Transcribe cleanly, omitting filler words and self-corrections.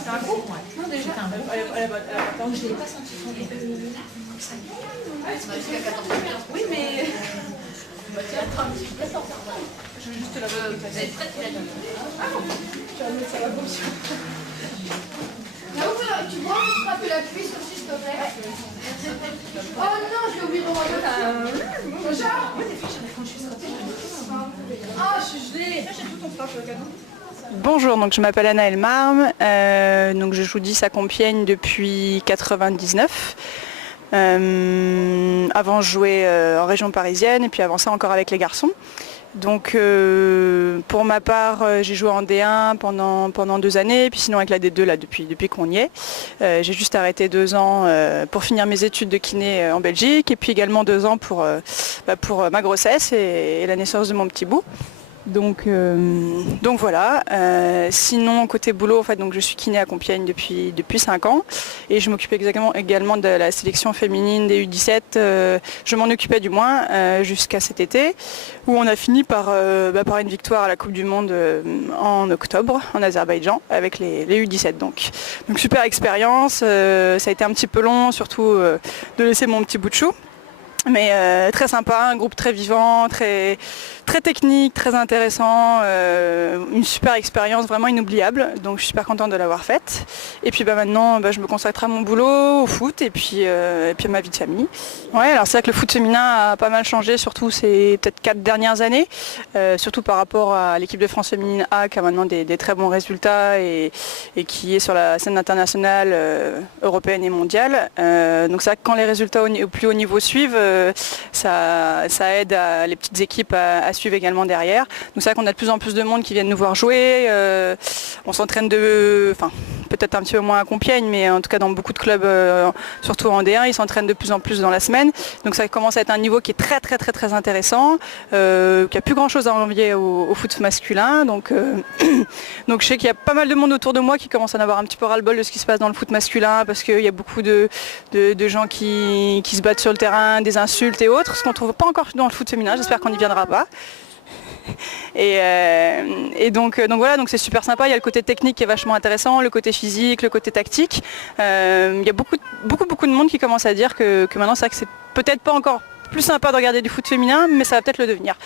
C'est un groupe? Non, déjà. Je l'ai pas senti. Oui, mais... Je veux juste la voir. Tu vois, je frappe la cuisse aussi, s'il te plaît. Oh non, j'ai oublié de regarder. Ah, je l'ai. J'ai tout ton frappe, le cadeau. Bonjour, donc je m'appelle Anaëlle Marme, donc je joue 10 à Compiègne depuis 99. Avant je jouais en région parisienne et puis avant ça encore avec les garçons. Donc pour ma part j'ai joué en D1 pendant 2 années et puis sinon avec la D2 là depuis qu'on y est. J'ai juste arrêté 2 ans pour finir mes études de kiné en Belgique et puis également 2 ans pour ma grossesse et la naissance de mon petit bout. Donc voilà. Sinon côté boulot, en fait, donc je suis kiné à Compiègne depuis 5 ans et je m'occupe également de la sélection féminine des U17. Je m'en occupais du moins jusqu'à cet été où on a fini par une victoire à la Coupe du Monde en octobre en Azerbaïdjan avec les U17. Donc super expérience. Ça a été un petit peu long, surtout de laisser mon petit bout de chou. Mais très sympa, un groupe très vivant, très technique, très intéressant, une super expérience vraiment inoubliable, donc je suis super contente de l'avoir faite. Et puis maintenant je me consacre à mon boulot, au foot et puis à ma vie de famille. Ouais, alors c'est vrai que le foot féminin a pas mal changé, surtout ces peut-être 4 dernières années, surtout par rapport à l'équipe de France féminine A qui a maintenant des très bons résultats et qui est sur la scène internationale, européenne et mondiale. Donc c'est vrai que quand les résultats au plus haut niveau suivent, ça aide les petites équipes à suivre également derrière. Donc c'est vrai qu'on a de plus en plus de monde qui viennent nous voir jouer. On s'entraîne peut-être un petit peu moins à Compiègne, mais en tout cas dans beaucoup de clubs, surtout en D1, ils s'entraînent de plus en plus dans la semaine. Donc ça commence à être un niveau qui est très intéressant, qui a plus grand chose à envier au foot masculin. Donc je sais qu'il y a pas mal de monde autour de moi qui commence à en avoir un petit peu ras-le-bol de ce qui se passe dans le foot masculin, parce qu'il y a beaucoup de gens qui se battent sur le terrain, des insultes et autres, ce qu'on ne trouve pas encore dans le foot féminin. J'espère qu'on n'y viendra pas. Et donc voilà, donc c'est super sympa. Il y a le côté technique qui est vachement intéressant, le côté physique, le côté tactique. Il y a beaucoup de monde qui commence à dire que maintenant c'est vrai que c'est peut-être pas encore plus sympa de regarder du foot féminin, mais ça va peut-être le devenir.